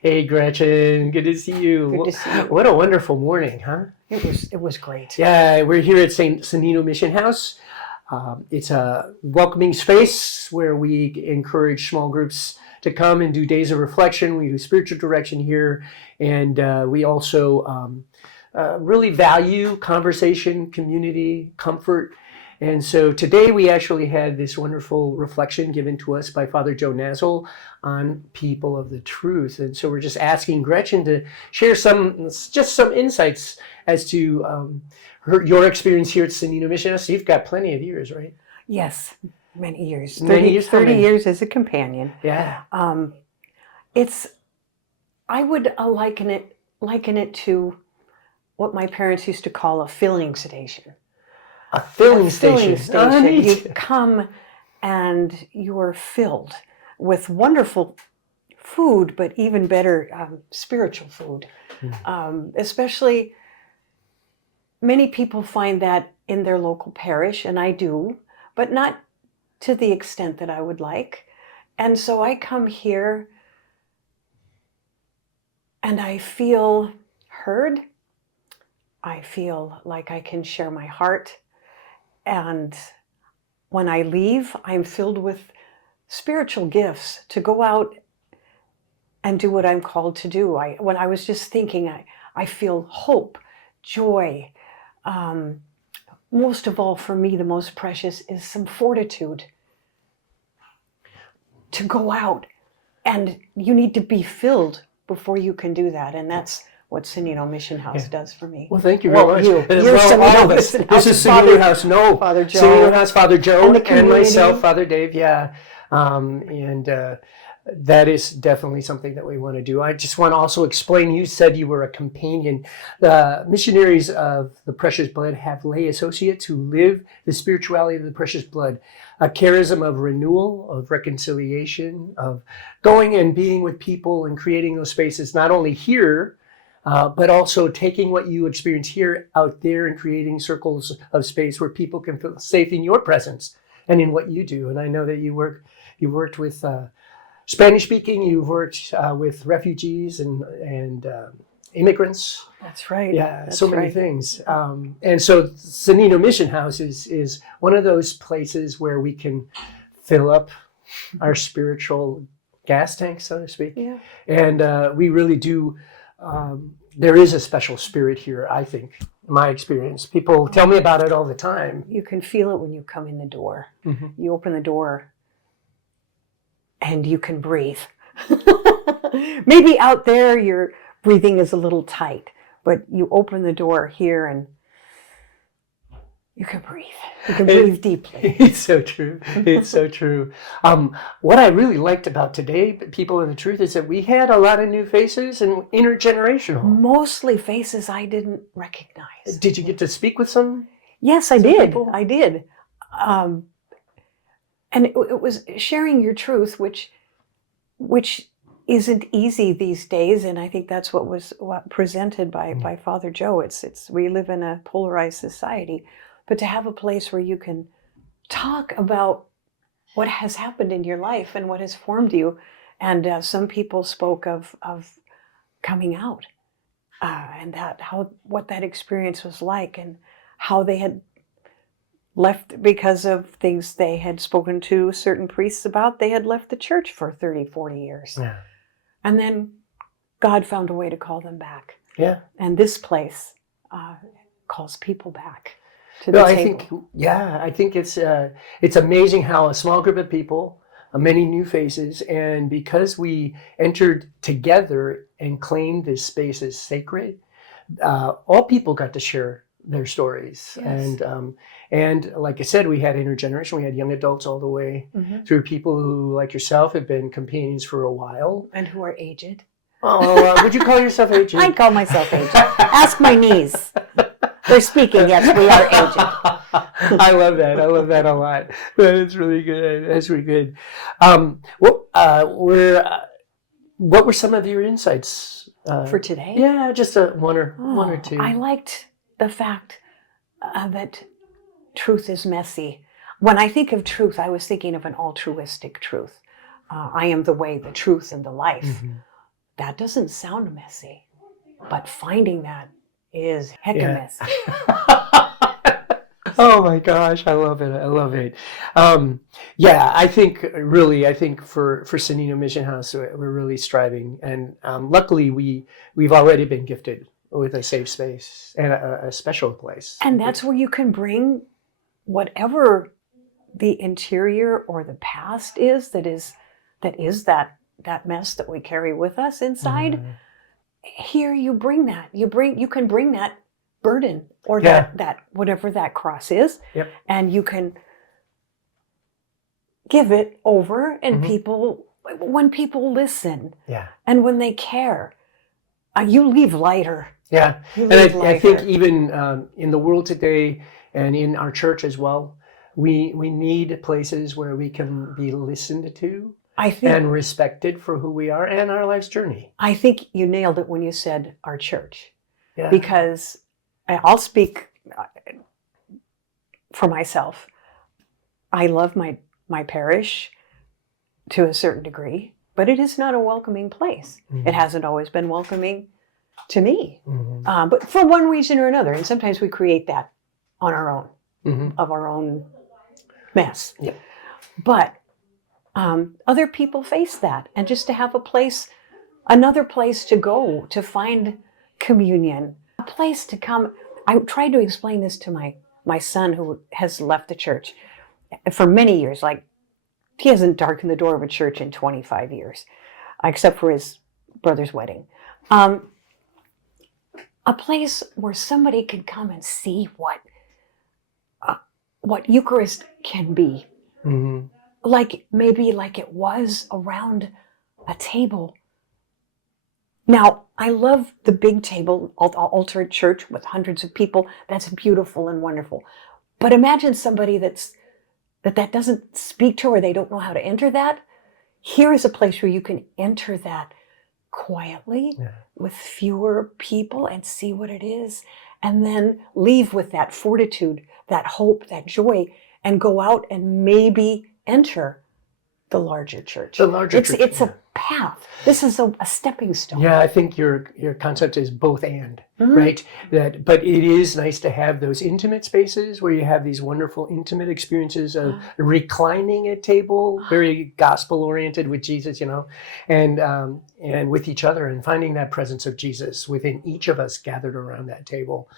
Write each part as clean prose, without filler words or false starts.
Hey, Gretchen, good to see you. Good to see you. What a wonderful morning, huh? It was great. Yeah, we're here at Sandino Mission House. It's a welcoming space where we encourage small groups to come and do days of reflection. We do spiritual direction here, and we also really value conversation, community, comfort. And so today we actually had this wonderful reflection given to us by Father Joe Nazzle on people of the truth. And so we're just asking Gretchen to share some insights as to your experience here at Sonnino Mission House. You've got plenty of years, right? Yes, many years. Many years. 30 years as a companion. Yeah. I would liken it to what my parents used to call a filling station. A filling station. Oh, you come and you are filled with wonderful food, but even better spiritual food. Especially, many people find that in their local parish, and I do, but not to the extent that I would like. And so I come here and I feel heard. I feel like I can share my heart. And when I leave, I'm filled with spiritual gifts to go out and do what I'm called to do. When I was just thinking, I feel hope, joy. Most of all, for me, the most precious is some fortitude to go out. And you need to be filled before you can do that. And that's what Sandino Mission House does for me. Well, thank you very much. You're all of us. This is Sandino House. No, Father Joe. Sandino House, Father Joe, and myself, Father Dave. Yeah, that is definitely something that we want to do. I just want to also explain. You said you were a companion. The Missionaries of the Precious Blood have lay associates who live the spirituality of the Precious Blood, a charism of renewal, of reconciliation, of going and being with people and creating those spaces, not only here, but also taking what you experience here out there and creating circles of space where people can feel safe in your presence and in what you do. And I know that you worked with Spanish speaking, you've worked with refugees and immigrants. That's right. Yeah, That's so many right. things. And so Sonnino Mission House is one of those places where we can fill up our spiritual gas tank, so to speak. Yeah. And we really do. There is a special spirit here, I think, in my experience. People tell me about it all the time. You can feel it when you come in the door. Mm-hmm. You open the door and you can breathe. Maybe out there your breathing is a little tight, but you open the door here and you can breathe. You can breathe deeply. It's so true. It's so true. What I really liked about today, People of the Truth, is that we had a lot of new faces and intergenerational. Mostly faces I didn't recognize. Did you get to speak with some? Yes, I did. People? I did. And it was sharing your truth, which isn't easy these days. And I think that's what was presented by Father Joe. We live in a polarized society. But to have a place where you can talk about what has happened in your life and what has formed you. And some people spoke of coming out and what that experience was like and how they had left because of things they had spoken to certain priests about. They had left the church for 30, 40 years. Yeah. And then God found a way to call them back. Yeah. And this place calls people back. I think it's amazing how a small group of people, many new faces, and because we entered together and claimed this space as sacred, all people got to share their stories. Yes. And like I said, we had intergenerational, we had young adults all the way through people who, like yourself, have been companions for a while. And who are aged. Oh, would you call yourself aged? I call myself aged. Ask my niece. They're speaking, yes, we are aged. I love that. I love that a lot. That's really good. That's really good. What were some of your insights for today? Yeah, just one or two. I liked the fact that truth is messy. When I think of truth, I was thinking of an altruistic truth. I am the way, the truth, and the life. that doesn't sound messy, but finding that is hecka Yeah. messy. Oh my gosh, I love it. I love it. Yeah, I think for Sandino Mission House, we're really striving, and luckily we've already been gifted with a safe space and a special place. And that's where you can bring whatever the interior or the past is that that mess that we carry with us inside. Here you bring that. You can bring that burden or that whatever that cross is. Yep. And you can give it over, and when people listen, and when they care, you leave lighter. Yeah. And I think even in the world today and in our church as well, we need places where we can be listened to, and respected for who we are and our life's journey. I think you nailed it when you said our church. Yeah. Because I'll speak for myself. I love my parish to a certain degree, but it is not a welcoming place. It hasn't always been welcoming to me, but for one reason or another. And sometimes we create that on our own, of our own mess. Yep. But other people face that. And just to have another place to go, to find communion, a place to come. I tried to explain this to my son, who has left the church for many years. Like, he hasn't darkened the door of a church in 25 years, except for his brother's wedding. A place where somebody could come and see what Eucharist can be. Maybe like it was around a table. Now, I love the big table, altar at church with hundreds of people. That's beautiful and wonderful. But imagine somebody that doesn't speak to, or they don't know how to enter that. Here is a place where you can enter that quietly with fewer people and see what it is, and then leave with that fortitude, that hope, that joy, and go out and maybe enter the larger church. It's a path. This is a stepping stone. Yeah, I think your concept is both and, right? But it is nice to have those intimate spaces where you have these wonderful intimate experiences of reclining at table, very gospel oriented with Jesus, and with each other, and finding that presence of Jesus within each of us gathered around that table.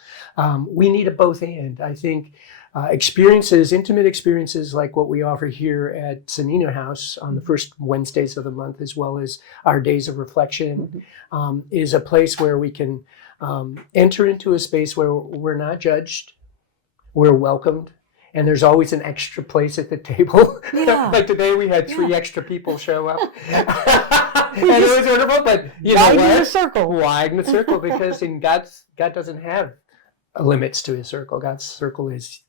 We need a both and. I think intimate experiences like what we offer here at Sonnino House on the first Wednesdays of the month, as well as our days of reflection, is a place where we can enter into a space where we're not judged, we're welcomed, and there's always an extra place at the table. Like today we had 3 extra people show up. And it was wonderful, but widen the circle. Widen the circle, because God doesn't have limits to his circle. God's circle is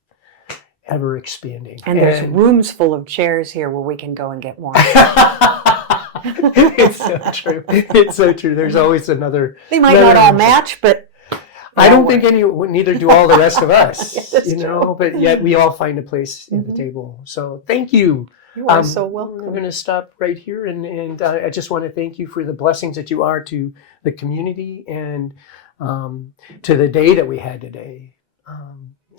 ever expanding. And there's rooms full of chairs here where we can go and get more. It's so true. It's so true. There's always another. They might not all match, but I don't think neither do all the rest of us. True. But yet we all find a place at the table. So thank you. You are so welcome. I'm going to stop right here, and I just want to thank you for the blessings that you are to the community and to the day that we had today.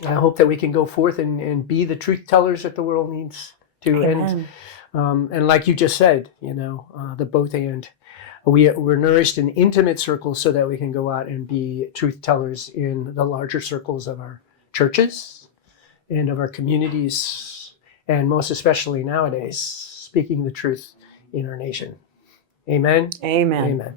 I hope that we can go forth and be the truth tellers that the world needs to. Amen. And like you just said, the both and. We're nourished in intimate circles so that we can go out and be truth tellers in the larger circles of our churches and of our communities, and most especially nowadays, speaking the truth in our nation. Amen. Amen. Amen.